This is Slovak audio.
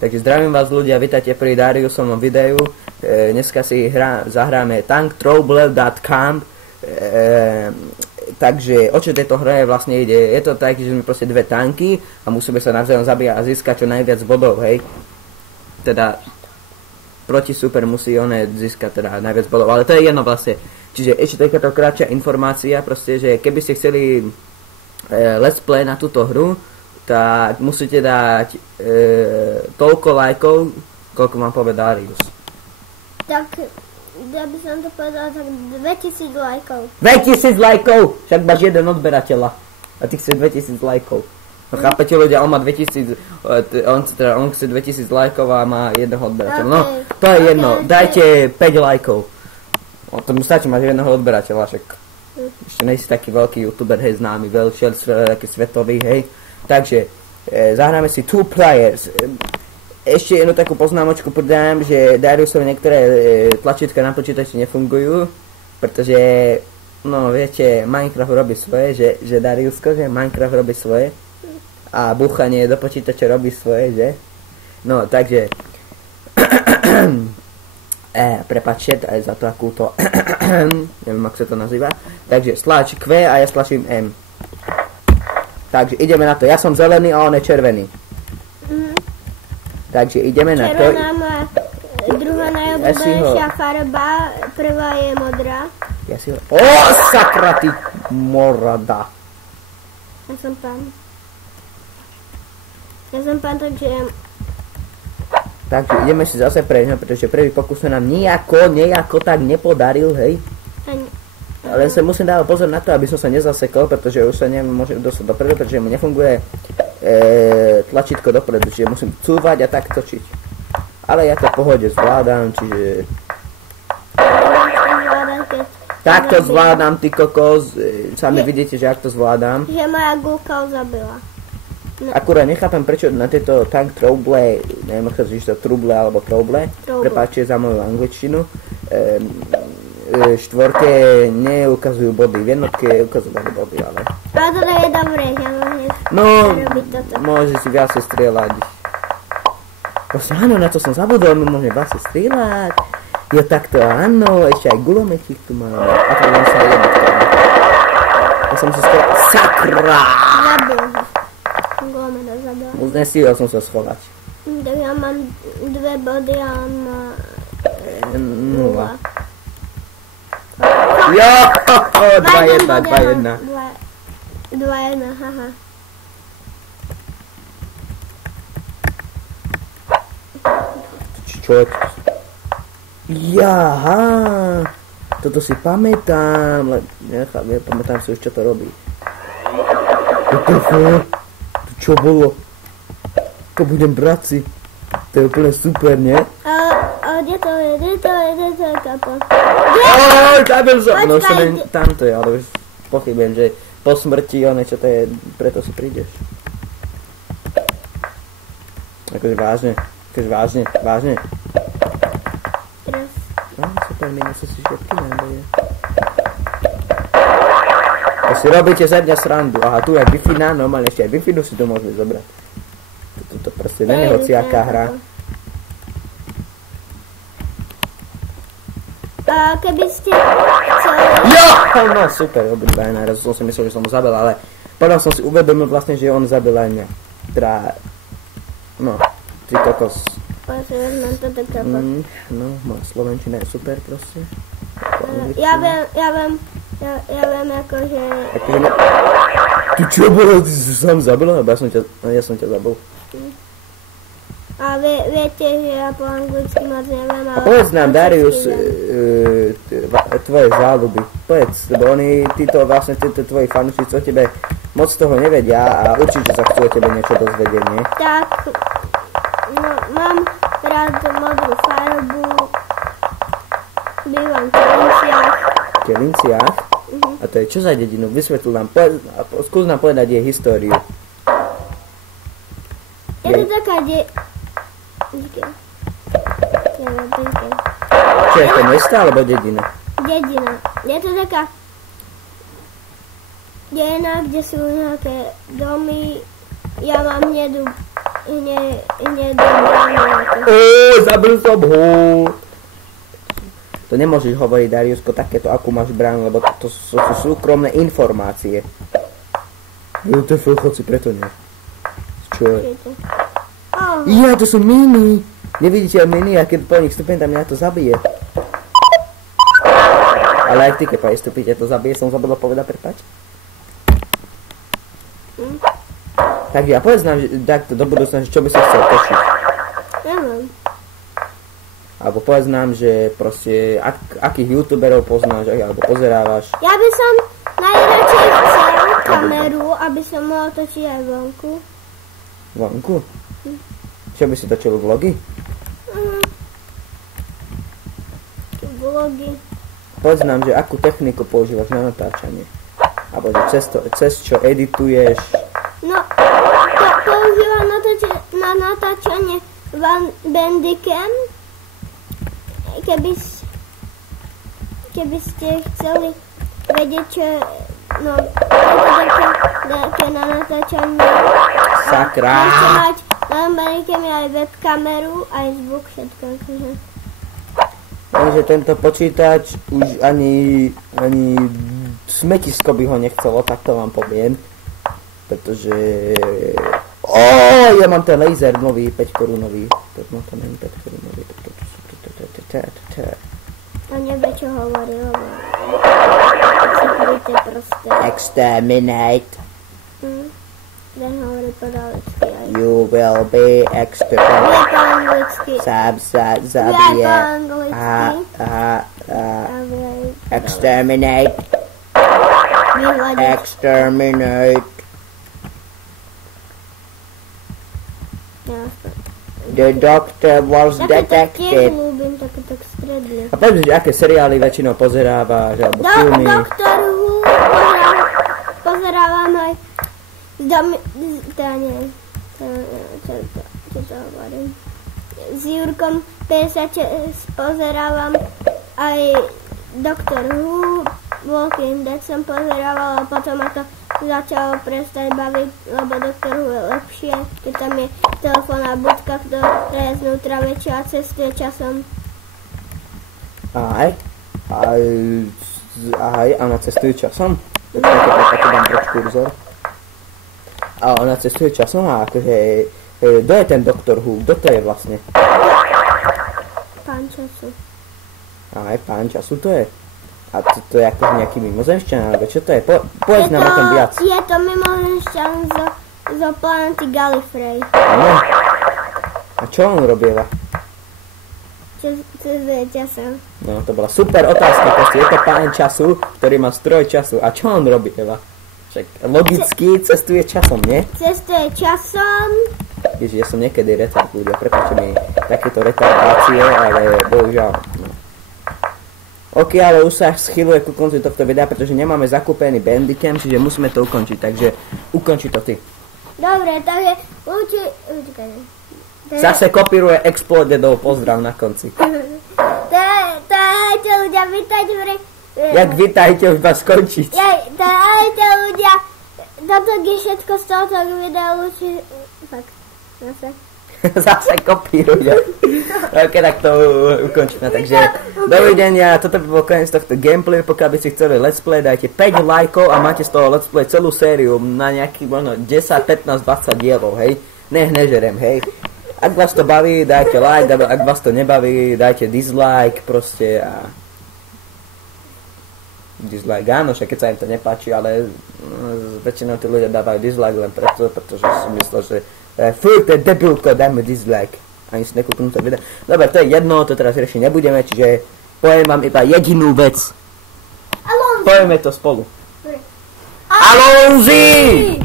Takže zdravím vás ľudia, vítajte pri Dariusovom videu. Dneska si zahráme tanktrouble.com. Takže o čo tejto hre vlastne ide? Je to tak, že sme proste dve tanky a musíme sa navzájom zabíjať a získať čo najviac bodov, hej. Teda proti super musí získať teda najviac bodov, ale to je jedno vlastne. Čiže ešte takáto kratšia informácia, proste, že keby ste chceli let's play na túto hru, tak musíte dať toľko lajkov, koľko mám povedal Darius. Tak, ja by som to povedala tak 2000 lajkov. 2000 lajkov! Však máš jeden odberateľa. A ty chceš 2000 lajkov. No chápete ľudia, on má 2000, on chce 2000 lajkov a má jedného odberateľa. Okay. No, to je jedno, dajte 5 lajkov. No, to mu stačí, máš jedného odberateľa, však ešte nejsi taký veľký youtuber, hej, známy, veľšiel, taký svetový, hej. Takže, zahráme si two players. Ešte jednu takú poznámočku pridám, že Dariusovi niektoré tlačítka na počítači nefungujú, pretože, no viete, Minecraft robí svoje, že Dariusko, že Minecraft robí svoje a búchanie do počítača robí svoje, že? No, takže, prepáčte aj za to akúto, neviem, ako sa to nazýva, takže stlač Q a ja stlačím M. Takže ideme na to, ja som zelený a on je červený. Takže ideme na to. Červená má druhá najobľúbenejšia farba, prvá je modrá. Ja si ho... O, sakra, ty morada. Ja som pán, takže... Takže ideme si zase prejsť, pretože prvý pokus sa nám nejako tak nepodaril, hej. Ale sa musím dávať pozor na to, aby som sa nezasekol, pretože už sa nemôžem dostať dopredu, pretože mu nefunguje tlačítko dopredu, čiže musím cúvať a tak točiť. Ale ja to v pohode zvládam, čiže... Takto zvládam, ty kokos, sami vidíte, že ak to zvládam. Že moja gulka ho zabila. No. Akurát nechápam, prečo na tieto tank trouble, neviem, ako to trouble alebo trouble, prepáčte za moju angličtinu, štvorke neukazujú body, v jednotke ukazovali body, ale... Ale toto je dobré, že môžeš robiť toto. Môže si viacej strieľať. Proste áno, na to som zabudol, my môžeme viacej strieľať. Jo, takto áno, ešte aj gulometík tu máme. A to len sa jednotka. Ja som si strieľal... Sakra! Zabil ho. Gulometa zabila. Nestíhal som sa schovať. Tak ja mám 2 body a on má... 0. Jo, 2-1, 2-1, haha. Čo je to? Jaha, toto si pamätám, pamätám si už, čo to robí. To čo bolo? To budem brať si. To je úplne super, nie? Kde to je, kapo? Zabil som, no tamto je, ale už pochybujem, že po smrti, čo to je, preto si prídeš. Akože vážne. Teraz. Super, minus si všetky náboje. A si robíte ze mňa srandu, aha, tu je Wi-Fi, normálne ešte aj Wi-Fi si to môžeme zobrať. Toto proste není hociaká hra. A keby ste chceli... Jo! No super, obidva aj naraz som si myslel, že som ho zabil, ale potom som si uvedomil vlastne, že on zabil aj mňa. Teda... No, ty kokos. Vezmem toto kapo. No, moja slovenčina je super proste. Ja viem, akože... Ty čo bolo? Ty si sám zabil? Ja som ťa zabil. A viete, že ja po anglicky moc neviem, ale... A povedz nám, Darius, tvoje záľuby. Povedz, lebo títo tvoji fanúšici o tebe moc toho nevedia a určite sa chcú o tebe niečo dozvedieť, nie? Tak, no, mám rád modrú farbu, bývam v Kelinciach. V Kelinciach? A to je čo za dedinu? Vysvetľuj nám, skús nám povedať jej históriu. Je to taká Čo je to, mesto alebo dedina? Dedina. Je to taká dedina, kde sú nejaké domy. Ja mám hneď do brány. Zabil som ho. To nemôžeš hovoriť, Dariusko, takéto, akú máš bránu, lebo to sú súkromné informácie. To je fúchoci, preto nie. Čo je? Ja, to sú miny. Nevidíte miny, a keď po nich vstúpim, tam mňa to zabije. Ale aj ty, keď po nich vstúpite, to zabije, som zabudol povedať, prepáč. Tak ja povedz nám, že takto do budúcna, čo by si chcel točiť. Neviem. Alebo povedz nám, že proste, akých youtuberov poznáš, alebo pozerávaš. Ja by som najradšej chcel kameru, aby som mohol točiť aj vonku. Vonku? Čo by si točil, vlogy? Vlogy. Povedz nám, že akú techniku používaš na natáčanie. Alebo že cez čo edituješ. No, to používam na natáčanie Bandicam. Keby ste chceli vedieť, čo je, no, také na natáčanie. Sakra! Môžete mať na Bandicam aj webkameru, aj zvuk, všetko. Takže tento počítač už ani smetisko by ho nechcelo, tak to vám poviem. Pretože... ja mám ten laser nový, 5 korunový. No to není 5 korunový. To nevie, čo hovorí, lebo si kryté proste. Exterminate. Ten hovorí po anglicky aj. You will be exterminated. Vie po anglicky. Zabije. Vie po anglicky. Exterminate. Vyhľadiť. Exterminate. Jasne. The doctor was Tiež detected. ľúbim, také tak stredne. A povedz, že aké seriály väčšinou pozerávaš, alebo filmy. Doktor Who pozerávam aj čo to hovorím. S Jurkom 56 pozerávam aj Doktor Who, Walking Dead som pozerávala, a potom ma to začalo prestať baviť, lebo Doktor Who je lepšie, keď tam je telefónna budka, ktorá je znútra väčšia a cestuje časom. Aj, ona cestuje časom. Keď dám preč kurzor. A ona cestuje časom a akože, kto je ten Doktor Who? Kto to je vlastne? Pán času. Aj, pán času to je. A to je akože nejaký mimozemšťan, alebo čo to je? Povedz nám o tom viac. Je to mimozemšťan zo planety Gallifrey. Áno. A čo on robieva? Cestuje časom. No, to bola super otázka, proste je to pán času, ktorý má stroj času. A čo on robieva? Však logicky cestuje časom, nie? Cestuje časom. Ježiš, ja som niekedy retard, ľudia, prepáčte mi takéto retardácie, ale bohužiaľ. No. OK, ale už sa schyluje ku koncu tohto videa, pretože nemáme zakúpený Bandicam, čiže musíme to ukončiť, takže ukonči to ty. Dobre, takže Zase kopíruje Explodedov pozdrav na konci. Ahojte ľudia, vítajte v Jak vítajte, už má skončiť. Ahojte ľudia, toto je všetko z tohoto videa, fakt, zase. Zase kopíruje. Ok, tak to ukončíme. Takže dovidenia, toto by bol koniec tohto gameplay. Pokiaľ by ste chceli let's play, dajte 5 lajkov a máte z toho let's play celú sériu na nejaký možno 10, 15, 20 dielov, hej. Nežerem, hej. Ak vás to baví, dajte like, ak vás to nebaví, dajte dislike, proste a... Dislike, áno, však keď sa im to nepáči, ale väčšinou tí ľudia dávajú dislike len preto, pretože si myslel, že fú, to je debilko, dajme dislike. Ani si nekúknú to video. Dobre, to je jedno, to teraz riešiť nebudeme, čiže poviem vám iba jedinú vec. Povieme to spolu. Alonzi!